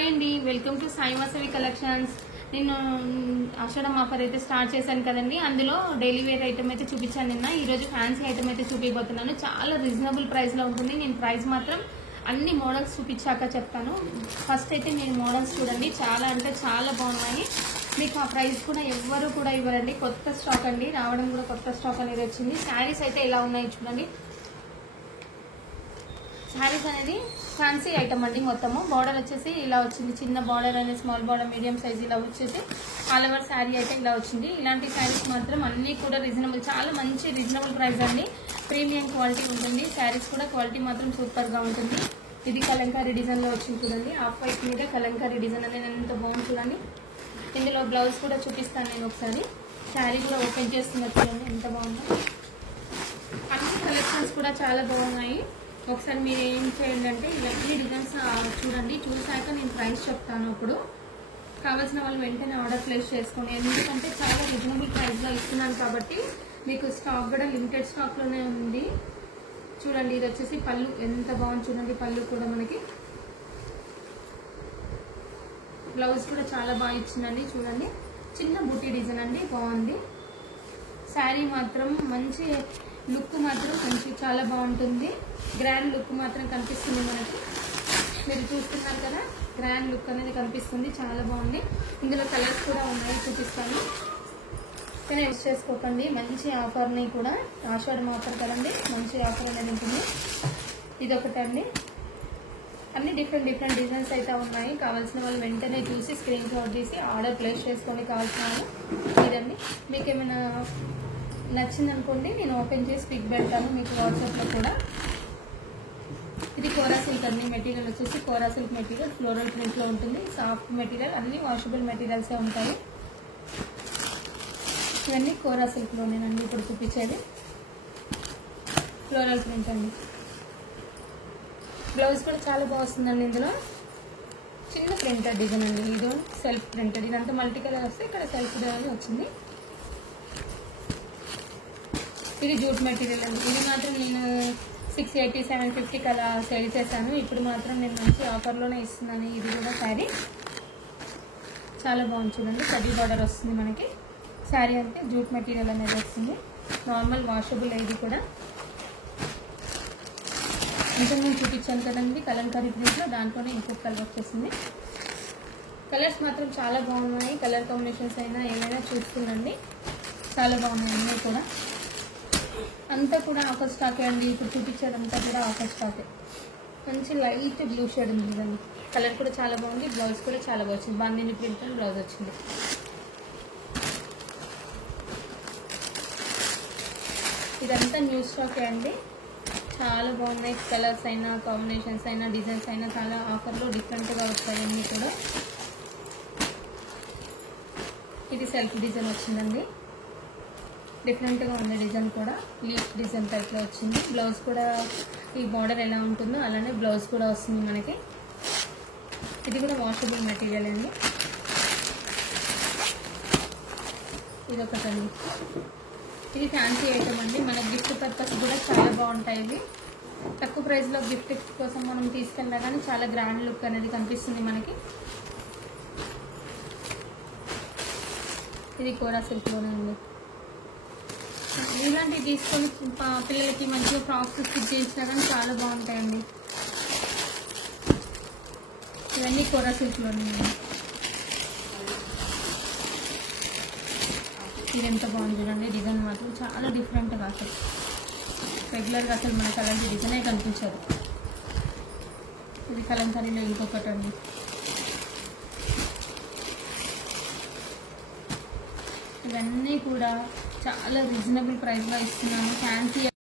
Hi అండి, welcome to Sai Vasavi collections. నేను ఆషాఢం offer అయితే స్టార్ట్ చేశాను కదండి. అందులో డైలీ వేర్ ఐటమ్ అయితే చూపించాను నిన్న. ఈరోజు ఫ్యాన్సీ ఐటమ్ అయితే చూపించబోతున్నాను. చాలా రీజనబుల్ ప్రైస్ లో ఉంటుంది. నేను ప్రైస్ మాత్రం అన్ని మోడల్స్ చూపించాక చెప్తాను. ఫస్ట్ అయితే మీరు మోడల్స్ చూడండి, చాలా అంటే చాలా బాగున్నాయి. మీకు ఆ ప్రైస్ కూడా ఎవ్వరు కూడా ఇవ్వరండి. కొత్త స్టాక్ అండి, రావడం కూడా కొత్త స్టాక్ అనేది వచ్చింది. శారీస్ అయితే ఎలా ఉన్నాయి చూడండి. శారీస్ అనేది ఫ్యాన్సీ ఐటమ్ అండి. మొత్తము బార్డర్ వచ్చేసి ఇలా వచ్చింది. చిన్న బార్డర్ అనేది స్మాల్ బార్డర్, మీడియం సైజ్ ఇలా వచ్చేసి ఆల్ ఓవర్ శారీ అయితే ఇలా వచ్చింది. ఇలాంటి శారీస్ మాత్రం అన్ని కూడా రీజనబుల్, చాలా మంచి రీజనబుల్ ప్రైస్ అండి. ప్రీమియం క్వాలిటీ ఉంటుంది. శారీస్ కూడా క్వాలిటీ మాత్రం సూపర్ గా ఉంటుంది. ఇది కలంకారీ డిజైన్ లో వచ్చింది చూడండి. ఆఫ్ వైట్ మీద కలంకారీ డిజైన్ అనేది ఎంత బాగుంది చూడండి. ఇందులో బ్లౌజ్ కూడా చూపిస్తాను నేను ఒకసారి. శారీ కూడా ఓపెన్ చేస్తున్నా చూడండి ఎంత బాగుందో. అన్ని కలెక్షన్స్ కూడా చాలా బాగున్నాయి. ఒకసారి మీరు ఏం చేయండి అంటే ఇవన్నీ డిజైన్స్ చూడండి. చూసాక నేను ప్రైస్ చెప్తాను. అప్పుడు కావాల్సిన వాళ్ళు వెంటనే ఆర్డర్ ప్లేస్ చేసుకోండి. ఎందుకంటే చాలా రీజనబుల్ ప్రైస్ లో ఇస్తున్నాను కాబట్టి మీకు స్టాక్ కూడా లిమిటెడ్ స్టాక్ లోనే ఉంది. చూడండి, ఇది వచ్చేసి పళ్ళు ఎంత బాగుంది చూడండి. పళ్ళు కూడా మనకి బ్లౌజ్ కూడా చాలా బాగా ఇచ్చిందండి. చూడండి, చిన్న బూటీ డిజైన్ అండి, బాగుంది. శారీ మాత్రం మంచి లుక్ మాత్రం మంచి చాలా బాగుంటుంది. గ్రాండ్ లుక్ మాత్రం కనిపిస్తుంది మనకి. మీరు చూస్తున్నారు కదా, గ్రాండ్ లుక్ అనేది కనిపిస్తుంది. చాలా బాగుంది. ఇందులో కలర్స్ కూడా ఉన్నాయి, చూపిస్తాను. కానీ యూజ్ చేసుకోకండి. మంచి ఆఫర్ని కూడా, ఆషాఢం ఆఫర్ కదండి, మంచి ఆఫర్ అనేది ఉంటుంది. ఇదొకటండి. అన్ని డిఫరెంట్ డిజైన్స్ అయితే ఉన్నాయి. కావాల్సిన వాళ్ళు వెంటనే చూసి స్క్రీన్ షాట్ తీసి ఆర్డర్ ప్లేస్ చేసుకొని కావాల్సిన వాళ్ళు ఇదండి. మీకు ఏమైనా నచ్చిందనుకోండి, నేను ఓపెన్ చేసి పిక్ పెడతాను మీకు వాట్సాప్లో కూడా. ఇది కోరా సిల్క్ అండి. మెటీరియల్ వచ్చేసి కోరా సిల్క్ మెటీరియల్, ఫ్లోరల్ ప్రింట్లో ఉంటుంది. సాఫ్ట్ మెటీరియల్, అన్ని వాషబుల్ మెటీరియల్సే ఉంటాయి. ఇవన్నీ కోరా సిల్క్లోనేనండి ఇప్పుడు చూపించేది. ఫ్లోరల్ ప్రింట్ అండి. బ్లౌజ్ కూడా చాలా బాగా వస్తుందండి. ఇందులో చిన్న ప్రింటెడ్ డిజైన్ అండి. ఇది సెల్ఫ్ ప్రింటెడ్, ఇదంతా మల్టీ కలర్ వస్తే ఇక్కడ సెల్ఫ్ డిజైన్ వచ్చింది. ఇది జూట్ మెటీరియల్ అండి. ఇది మాత్రం నేను 680, 750 అలా సేల్ చేశాను. ఇప్పుడు మాత్రం నేను మంచి ఆఫర్లోనే ఇస్తున్నాను. ఇది కూడా శారీ చాలా బాగుంది చూడండి. కడ్డీ బార్డర్ వస్తుంది మనకి. శారీ అంటే జూట్ మెటీరియల్ అనేది వస్తుంది. Normal washable. ఇది కూడా ఇంతకు నేను చూపించాను కదండి కలంకారీ ప్రింట్లో, దాంట్లోనే ఇంకొక కలర్ వచ్చేసింది. కలర్స్ మాత్రం చాలా బాగున్నాయి. కలర్ కాంబినేషన్స్ అయినా ఏమైనా చూస్తుందండి, చాలా బాగున్నాయి అన్నీ కూడా. అంతా కూడా ఆఫర్ స్టాకే అండి. ఇప్పుడు చూపించేదంతా కూడా ఆఫర్ స్టాకే. మంచి లైట్ బ్లూ షేడ్ ఉంది కదండి. కలర్ కూడా చాలా బాగుంది. బ్లౌజ్ కూడా చాలా బాగా వచ్చింది. బాందిని ప్రింట్ అని బ్లౌజ్ వచ్చింది. ఇదంతా న్యూ స్టాకే అండి. చాలా బాగున్నాయి. కలర్స్ అయినా, కాంబినేషన్స్ అయినా, డిజైన్స్ అయినా చాలా ఆఫర్లో డిఫరెంట్గా వస్తాయి అన్నీ కూడా. ఇది సెల్ఫ్ డిజైన్ వచ్చిందండి. డిఫరెంట్గా ఉంది డిజైన్ కూడా. లీఫ్ డిజైన్ టైప్లో వచ్చింది. బ్లౌజ్ కూడా ఈ బార్డర్ ఎలా ఉంటుందో అలానే బ్లౌజ్ కూడా వస్తుంది మనకి. ఇది కూడా వాషబుల్ మెటీరియల్ అండి. ఇది ఒకటండి. ఇది ఫ్యాన్సీ ఐటమ్ అండి. మన గిఫ్ట్ పర్పస్ కూడా చాలా బాగుంటాయి. ఇవి తక్కువ ప్రైస్లో గిఫ్ట్ కోసం మనం తీసుకెళ్ళినా కానీ చాలా గ్రాండ్ లుక్ అనేది కనిపిస్తుంది మనకి. ఇది కోరా సిల్క్లోనే అండి. ఇలాంటివి తీసుకొని పిల్లలకి మంచిగా ఫ్రాక్స్ స్టిచ్ చేసినా కానీ చాలా బాగుంటాయండి. ఇవన్నీ కోరా సిల్క్లోనే. ఇది ఎంత బాగుంది చూడండి. డిజైన్ మాత్రం చాలా డిఫరెంట్గా, అసలు రెగ్యులర్గా అసలు మనకు అలాంటి డిజైనే కనిపించదు. ఇది కలంకారీలో ఇంకొకటి అండి. ఇవన్నీ కూడా చాలా రీజనబుల్ ప్రైస్లో ఇస్తున్నాను. ఫ్యాన్సీ